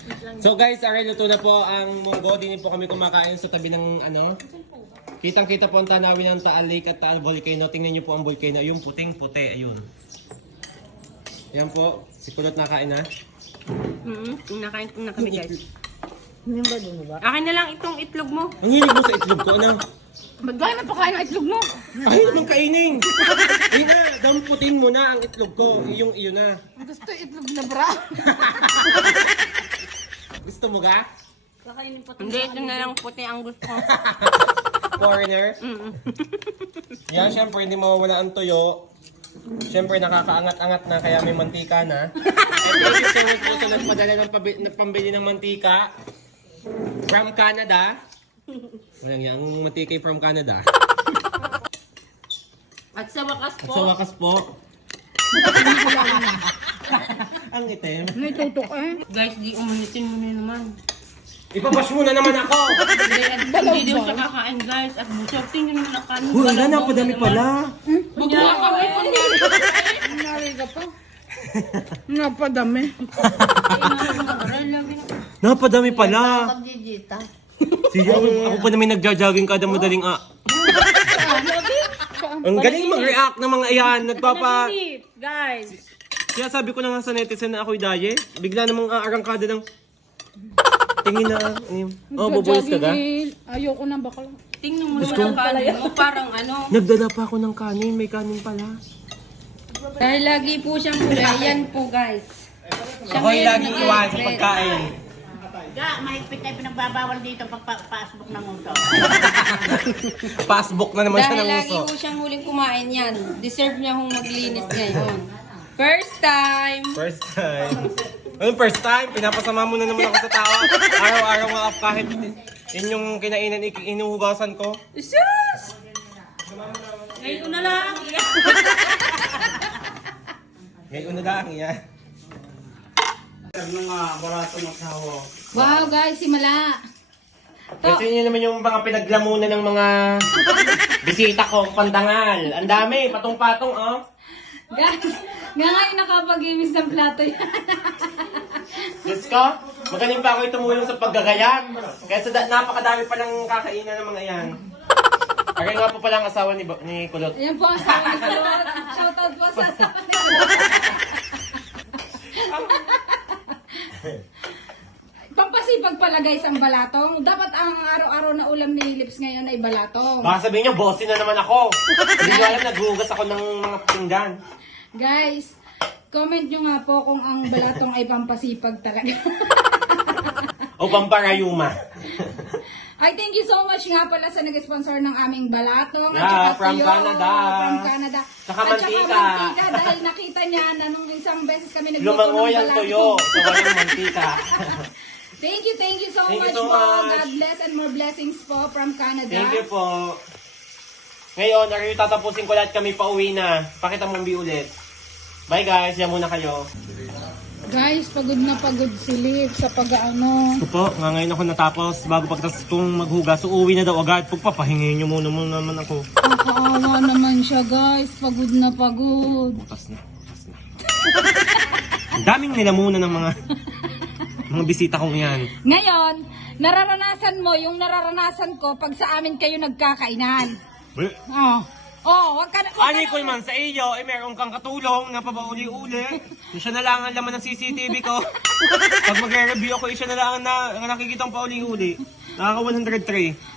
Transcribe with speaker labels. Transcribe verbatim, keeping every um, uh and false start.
Speaker 1: So guys, aray, luto na po ang munggo. Dini po kami kumakain sa tabi ng ano. Kitang-kita po ang tanawin ng Taal Lake at Taal Volcano. Tingnan niyo po ang volcano. Yung puting-puti, ayun. Yan po, si Kulot nakain na.
Speaker 2: Mm-hmm. Nakain na kami guys.
Speaker 3: Hindi ba dun ba?
Speaker 2: Akin na lang itong itlog mo.
Speaker 1: Ang hilig mo sa itlog ko, ano?
Speaker 3: Ba't gaya na pakain ang itlog mo?
Speaker 1: Ay, naman kainin! Ayun na, damputin mo na ang itlog ko. Yung iyo na.
Speaker 3: Gusto itlog na bra.
Speaker 1: Gusto mo ga?
Speaker 3: Kakainin pa
Speaker 2: Hindi, ito na lang puti ang gusto ko.
Speaker 1: Foreigner?
Speaker 2: Mm-hmm.
Speaker 1: Yan, syempre, hindi mawawala ang tuyo. Syempre, nakakaangat-angat na kaya may mantika na. And thank you so much po sa nagpadala ng pabi- ng pambili ng mantika. From Canada. Walang yan, ang mantika ay from Canada.
Speaker 2: At sa wakas
Speaker 1: At
Speaker 2: po,
Speaker 1: sa wakas po, ang itim.
Speaker 3: May tutok eh.
Speaker 2: guys, di umanitin mo na naman.
Speaker 1: Ipabash mo na naman ako!
Speaker 2: Hindi, at hindi daw siya kakain guys. At buso, tingnan mo na kanin.
Speaker 1: Uy, wala na, padami pala.
Speaker 2: Bunyara ka ba?
Speaker 3: Nari ka pa. Napadami.
Speaker 1: Napadami pala.
Speaker 3: Pagjijita.
Speaker 1: Sige, ako, ako pa namin nagja-jogging kada madaling ah. Ang galing mag-react ng mga iyan. Nagpapa...
Speaker 2: Guys.
Speaker 1: Kaya sabi ko na nga sa netizen na ako'y daye. Bigla namang aarangkada ng... Tingin na... Ano oh, bubulis ka ga?
Speaker 3: Ayoko na bakla.
Speaker 2: Tingnan mo naman ang kanin mo. Parang ano.
Speaker 1: Nagdala pa ako ng kanin. May kanin pala.
Speaker 2: Dahil lagi po siyang kulay. Yan po guys.
Speaker 1: Ako'y lagi iwan sa pagkain.
Speaker 4: Ga, mahigpit tayo pinagbabawal dito pag pa pasok ng uso.
Speaker 1: Passbook na naman siya
Speaker 2: Dahil
Speaker 1: ng
Speaker 2: lagi
Speaker 1: uso.
Speaker 2: po siyang huling kumain yan. Deserve niya hong maglinis ngayon. First time.
Speaker 1: First time. Anong first time? Pinapasama mo na naman ako sa tao. Araw-araw nga ako kahit yun yung kinainan, inuhugasan ko.
Speaker 2: Sus! Ngayon na lang.
Speaker 1: Ngayon na lang yan.
Speaker 3: Wow guys, simula.
Speaker 1: Ito yun naman yung mga pinaglamunan ng mga bisita ko, pandangal. Ang dami, patong-patong, oh.
Speaker 3: Guys, nga ngayon nakapag-imis ng plato yan.
Speaker 1: Diyos ko, magaling pa ako tumulong sa paggagayam. Kaya sa da- napakadami pa ng kakainan ng mga yan. Kaya nga po pala ang asawa ni, Ba- ni Kulot.
Speaker 3: Ayan po ang asawa ni Kulot. Shoutout po sa asawa ni Kulot. Pampasipag pala guys ang balatong. Dapat ang araw-araw na ulam ni Lips ngayon ay balatong.
Speaker 1: Baka sabihin niyo, bossy na naman ako. Hindi ko alam, naghugas ako ng mga pinggan.
Speaker 3: Guys, comment nyo nga po kung ang balatong ay pampasipag talaga.
Speaker 1: O pamparayuma.
Speaker 3: Ay, thank you so much nga pala sa nag-sponsor ng aming balatong.
Speaker 1: Yeah,
Speaker 3: at saka
Speaker 1: from
Speaker 3: tuyo,
Speaker 1: Canada.
Speaker 3: From Canada.
Speaker 1: Saka
Speaker 3: at saka
Speaker 1: mantika.
Speaker 3: mantika dahil nakita niya na nung isang beses kami nagluto ng
Speaker 1: Lumangoy ang
Speaker 3: balatong.
Speaker 1: tuyo sa walang mantika.
Speaker 3: Thank you, thank you so
Speaker 1: Thank you
Speaker 3: much
Speaker 1: so
Speaker 3: po.
Speaker 1: much.
Speaker 3: God bless and more blessings po from Canada.
Speaker 1: Thank you po. Ngayon, ari tatapusin ko lahat kami pauwi na. Pakita mo bi ulit. Bye guys, yan muna kayo.
Speaker 3: Guys, pagod na pagod si Lip sa pag-ano.
Speaker 1: Ito po, nga ngayon ako natapos. Bago pagtas kong maghugas, uuwi na daw agad. Pagpapahingin nyo muna muna naman ako.
Speaker 3: Nakakaawa naman siya guys. Pagod na pagod.
Speaker 1: Bukas na, bukas na. Ang daming nilamunan ng mga mga bisita kong yan.
Speaker 3: Ngayon, nararanasan mo yung nararanasan ko pag sa amin kayo nagkakainan.
Speaker 1: Well,
Speaker 3: Oh. Oh, wag ka na. Wag ka
Speaker 1: Ani
Speaker 3: na-
Speaker 1: ko man sa iyo, eh meron kang katulong na pabauli-uli. Siya na lang ang laman ng C C T V ko. Pag magre-review ako, siya na lang ang na, ang nakikitang pauli-uli. Nakaka one oh three.